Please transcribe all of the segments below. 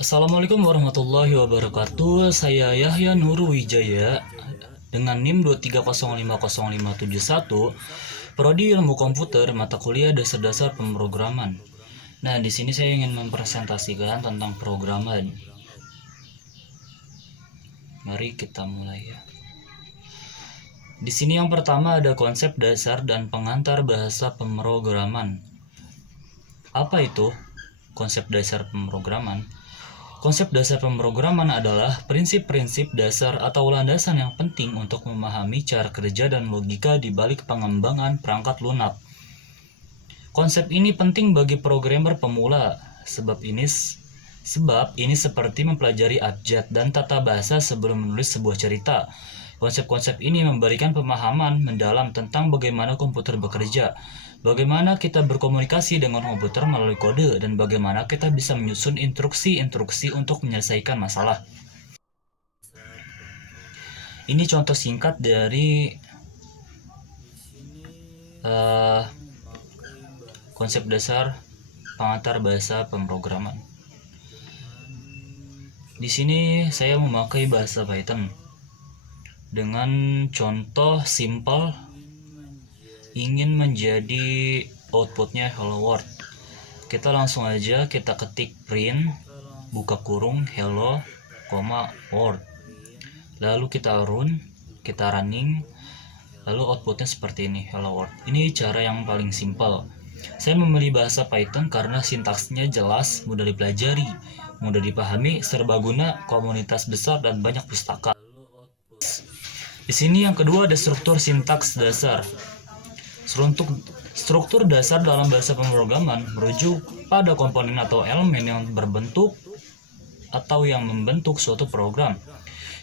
Assalamualaikum warahmatullahi wabarakatuh. Saya Yahya Nuru Wijaya dengan NIM 2305051, Prodi Ilmu Komputer, mata kuliah dasar-dasar pemrograman. Nah, di sini saya ingin mempresentasikan tentang programan. Mari kita mulai ya. Di sini yang pertama ada konsep dasar dan pengantar bahasa pemrograman. Apa itu konsep dasar pemrograman? Konsep dasar pemrograman adalah prinsip-prinsip dasar atau landasan yang penting untuk memahami cara kerja dan logika di balik pengembangan perangkat lunak. Konsep ini penting bagi programmer pemula, sebab ini seperti mempelajari abjad dan tata bahasa sebelum menulis sebuah cerita. Konsep-konsep ini memberikan pemahaman mendalam tentang bagaimana komputer bekerja, bagaimana kita berkomunikasi dengan komputer melalui kode, dan bagaimana kita bisa menyusun instruksi-instruksi untuk menyelesaikan masalah. Ini contoh singkat dari konsep dasar pengantar bahasa pemrograman. Di sini saya memakai bahasa Python dengan contoh simple ingin menjadi outputnya hello world. Kita langsung aja kita ketik print buka kurung hello, world. Lalu kita running, lalu outputnya seperti ini, hello world. Ini cara yang paling simple. Saya memilih bahasa Python karena sintaksnya jelas, mudah dipelajari, mudah dipahami, serbaguna, komunitas besar, dan banyak pustaka. Di sini yang kedua ada struktur sintaks dasar. Struktur dasar dalam bahasa pemrograman merujuk pada komponen atau elemen yang berbentuk atau yang membentuk suatu program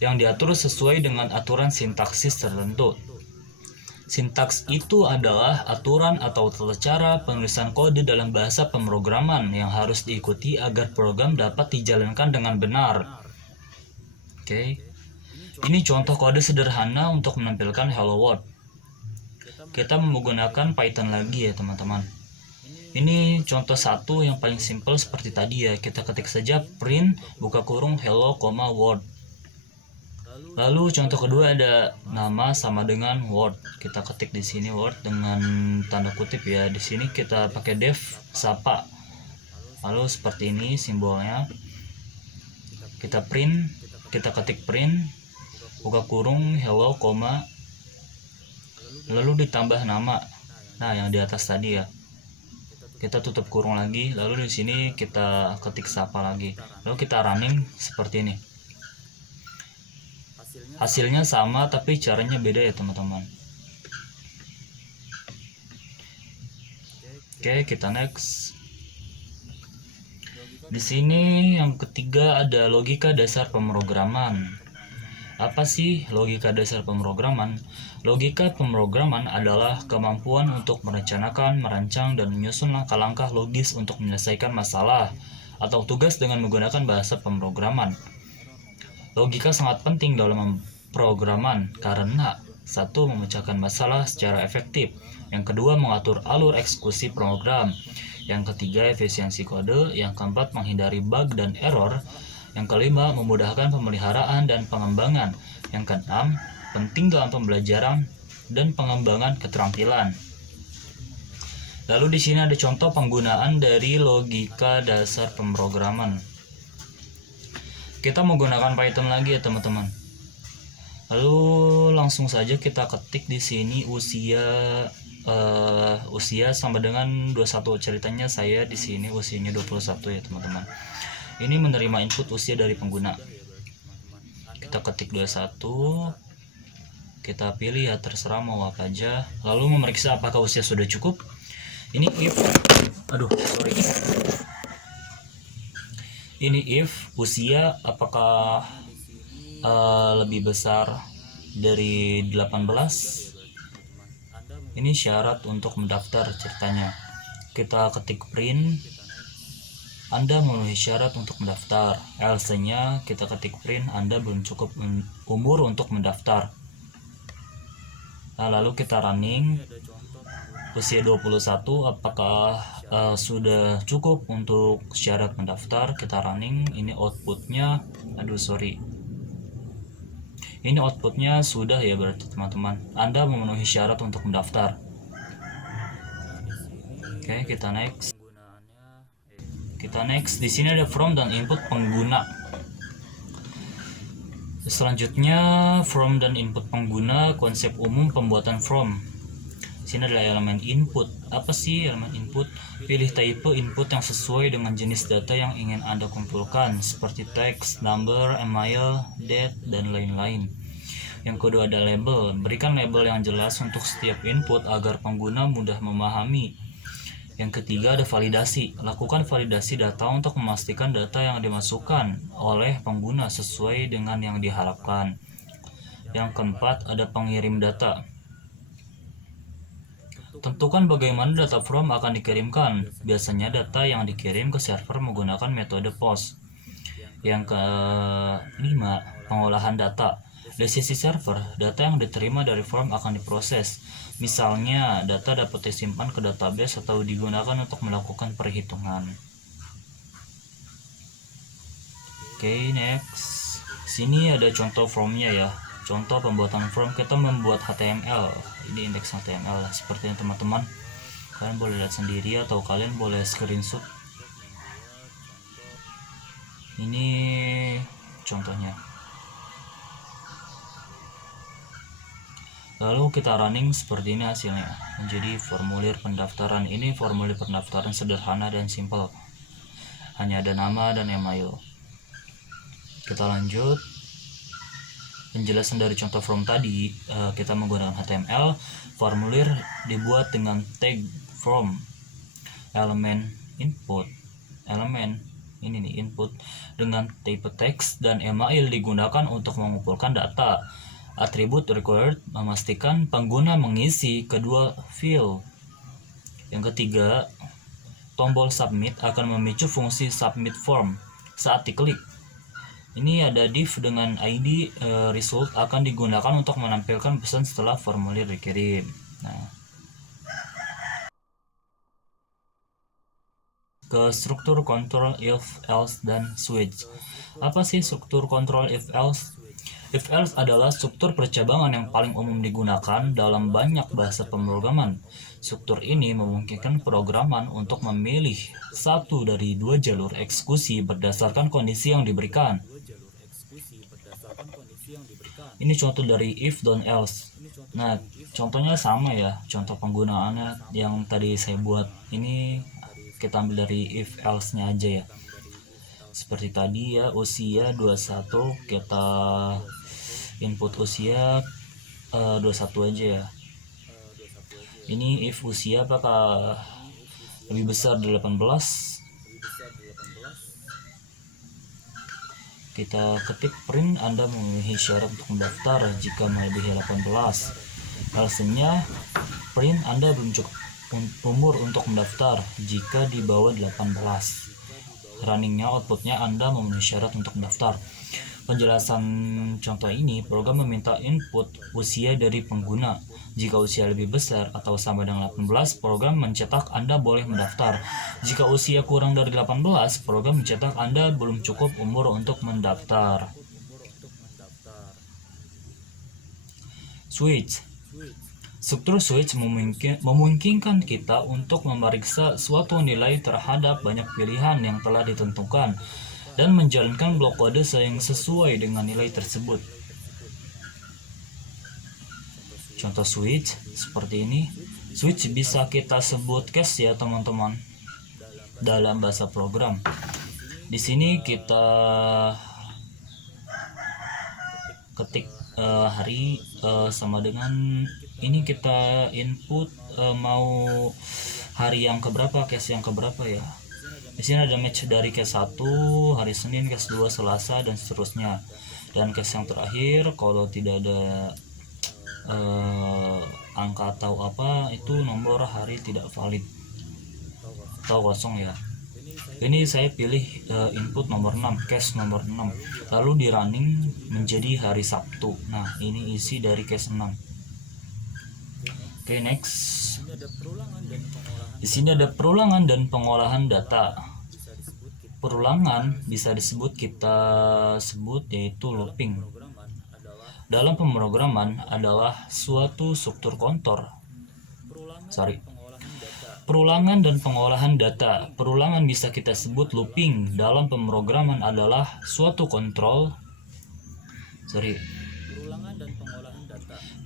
yang diatur sesuai dengan aturan sintaksis tertentu. Sintaks itu adalah aturan atau tata cara penulisan kode dalam bahasa pemrograman yang harus diikuti agar program dapat dijalankan dengan benar. Oke. Ini contoh kode sederhana untuk menampilkan hello world. Kita menggunakan Python lagi ya teman-teman. Ini contoh satu yang paling simple seperti tadi ya. Kita ketik saja print buka kurung hello, world. Lalu contoh kedua ada nama sama dengan word. Kita ketik di sini word dengan tanda kutip ya. Di sini kita pakai def sapa. Lalu seperti ini simbolnya. Kita ketik print buka kurung hello, lalu ditambah nama. Nah, yang di atas tadi ya. Kita tutup kurung lagi, lalu di sini kita ketik sapa lagi. Lalu kita running seperti ini. Hasilnya sama tapi caranya beda ya teman-teman. Oke, kita next. Di sini yang ketiga ada logika dasar pemrograman. Apa sih logika dasar pemrograman? Logika pemrograman adalah kemampuan untuk merencanakan, merancang, dan menyusun langkah-langkah logis untuk menyelesaikan masalah atau tugas dengan menggunakan bahasa pemrograman. Logika sangat penting dalam pemrograman karena satu, memecahkan masalah secara efektif. Yang kedua, mengatur alur eksekusi program. Yang ketiga, efisiensi kode. Yang keempat, menghindari bug dan error. Yang kelima, memudahkan pemeliharaan dan pengembangan. Yang keenam, penting dalam pembelajaran dan pengembangan keterampilan. Lalu di sini ada contoh penggunaan dari logika dasar pemrograman. Kita menggunakan Python lagi ya teman-teman. Lalu langsung saja kita ketik di sini usia sama dengan 21. Ceritanya saya di sini usianya 21 ya teman-teman. Ini menerima input usia dari pengguna. Kita ketik 21. Kita pilih ya, terserah mau apa aja. Lalu memeriksa apakah usia sudah cukup. Ini if usia apakah lebih besar dari 18. Ini syarat untuk mendaftar ceritanya. Kita ketik print Anda memenuhi syarat untuk mendaftar. Else-nya kita ketik print Anda belum cukup umur untuk mendaftar. Nah, lalu kita running. usia 21, apakah sudah cukup untuk syarat mendaftar? Kita running, ini outputnya, ini outputnya sudah ya, berarti teman-teman Anda memenuhi syarat untuk mendaftar. Oke, kita next. Di sini ada form dan input pengguna. Selanjutnya, form dan input pengguna, konsep umum pembuatan form. Di sini adalah elemen input. Apa sih elemen input? Pilih tipe input yang sesuai dengan jenis data yang ingin Anda kumpulkan, seperti teks, number, email, date, dan lain-lain. Yang kedua ada label. Berikan label yang jelas untuk setiap input agar pengguna mudah memahami. Yang ketiga ada validasi. Lakukan validasi data untuk memastikan data yang dimasukkan oleh pengguna sesuai dengan yang diharapkan. Yang keempat ada pengirim data. Tentukan bagaimana data form akan dikirimkan. Biasanya data yang dikirim ke server menggunakan metode POST. Yang kelima, pengolahan data. Di sisi server, data yang diterima dari form akan diproses. Misalnya, data dapat disimpan ke database atau digunakan untuk melakukan perhitungan. Oke, next. Sini ada contoh formnya ya. Contoh pembuatan form, kita membuat HTML. Ini indeks HTML seperti yang teman-teman. Kalian boleh lihat sendiri atau kalian boleh screenshot. Ini contohnya. Lalu kita running, seperti ini hasilnya. Menjadi formulir pendaftaran. Ini formulir pendaftaran sederhana dan simple. Hanya ada nama dan email. Kita lanjut. Penjelasan dari contoh form tadi, kita menggunakan HTML. Formulir dibuat dengan tag form, elemen input, input dengan tipe teks, dan email digunakan untuk mengumpulkan data. Atribut required memastikan pengguna mengisi kedua field. Yang ketiga, tombol submit akan memicu fungsi submit form saat diklik. Ini ada div dengan ID result akan digunakan untuk menampilkan pesan setelah formulir dikirim. Nah, ke struktur control if else dan switch. Apa sih struktur control if else? If else adalah struktur percabangan yang paling umum digunakan dalam banyak bahasa pemrograman. Struktur ini memungkinkan programan untuk memilih satu dari dua jalur eksekusi berdasarkan kondisi yang diberikan. Ini contoh dari if dan else. Nah, contohnya sama ya, contoh penggunaannya yang tadi saya buat. Ini kita ambil dari if else-nya aja ya. Seperti tadi ya, usia 21, kita input usia 21 aja ya. Ini if usia apakah lebih besar dari 18, kita ketik print Anda memenuhi syarat untuk mendaftar jika melebihi 18. Alasannya print Anda belum cukup umur untuk mendaftar jika di bawah 18. Runningnya outputnya Anda memenuhi syarat untuk mendaftar. Penjelasan contoh ini, program meminta input usia dari pengguna. Jika usia lebih besar atau sama dengan 18, program mencetak Anda boleh mendaftar. Jika usia kurang dari 18, program mencetak Anda belum cukup umur untuk mendaftar. Switch. Struktur switch memungkinkan kita untuk memeriksa suatu nilai terhadap banyak pilihan yang telah ditentukan dan menjalankan blok kode yang sesuai dengan nilai tersebut. Contoh switch seperti ini. Switch bisa kita sebut case ya teman-teman dalam bahasa program. Di sini kita ketik hari sama dengan ini, kita input mau hari yang keberapa, case yang keberapa ya. Di sini ada match dari case 1 hari Senin, case 2 Selasa, dan seterusnya. Dan case yang terakhir kalau tidak ada angka atau apa, itu nomor hari tidak valid atau kosong ya. Ini saya pilih input nomor 6, case nomor 6, lalu di running menjadi hari Sabtu. Nah, ini isi dari case 6. Oke, next. Di sini ada perulangan dan pengolahan data. Perulangan bisa disebut kita sebut yaitu looping. Dalam pemrograman adalah suatu struktur kontor. Perulangan dan pengolahan data. Perulangan bisa kita sebut looping. Dalam pemrograman adalah suatu kontrol.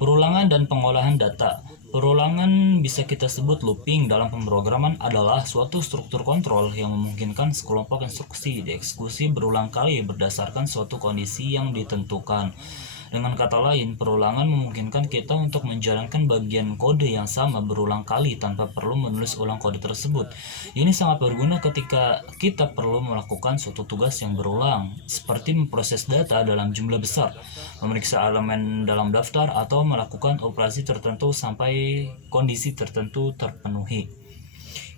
Perulangan dan pengolahan data. Perulangan bisa kita sebut looping dalam pemrograman adalah suatu struktur kontrol yang memungkinkan sekelompok instruksi dieksekusi berulang kali berdasarkan suatu kondisi yang ditentukan. Dengan kata lain, perulangan memungkinkan kita untuk menjalankan bagian kode yang sama berulang kali tanpa perlu menulis ulang kode tersebut. Ini sangat berguna ketika kita perlu melakukan suatu tugas yang berulang, seperti memproses data dalam jumlah besar, memeriksa elemen dalam daftar, atau melakukan operasi tertentu sampai kondisi tertentu terpenuhi.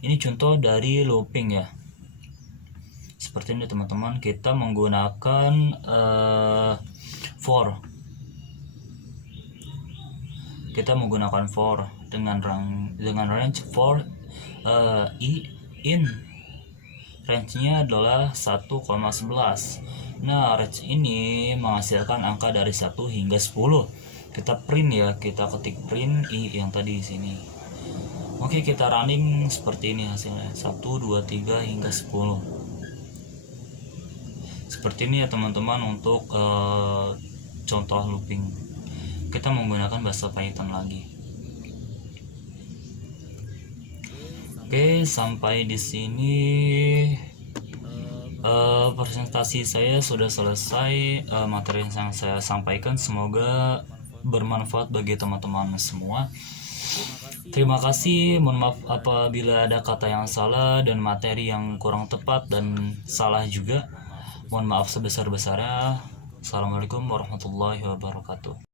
Ini contoh dari looping ya. Seperti ini teman-teman, kita menggunakan for. Kita menggunakan for dengan range for in. Range-nya adalah 1,11. Nah, range ini menghasilkan angka dari 1 hingga 10. Kita print ya, kita ketik print i yang tadi di sini. Oke, kita running seperti ini hasilnya. 1, 2, 3 hingga 10. Seperti ini ya teman-teman untuk contoh looping. Kita menggunakan bahasa Python lagi. Oke, sampai di sini presentasi saya sudah selesai. Materi yang saya sampaikan semoga bermanfaat bagi teman-teman semua. Terima kasih. Mohon maaf apabila ada kata yang salah dan materi yang kurang tepat dan salah juga. Mohon maaf sebesar-besarnya. Assalamualaikum warahmatullahi wabarakatuh.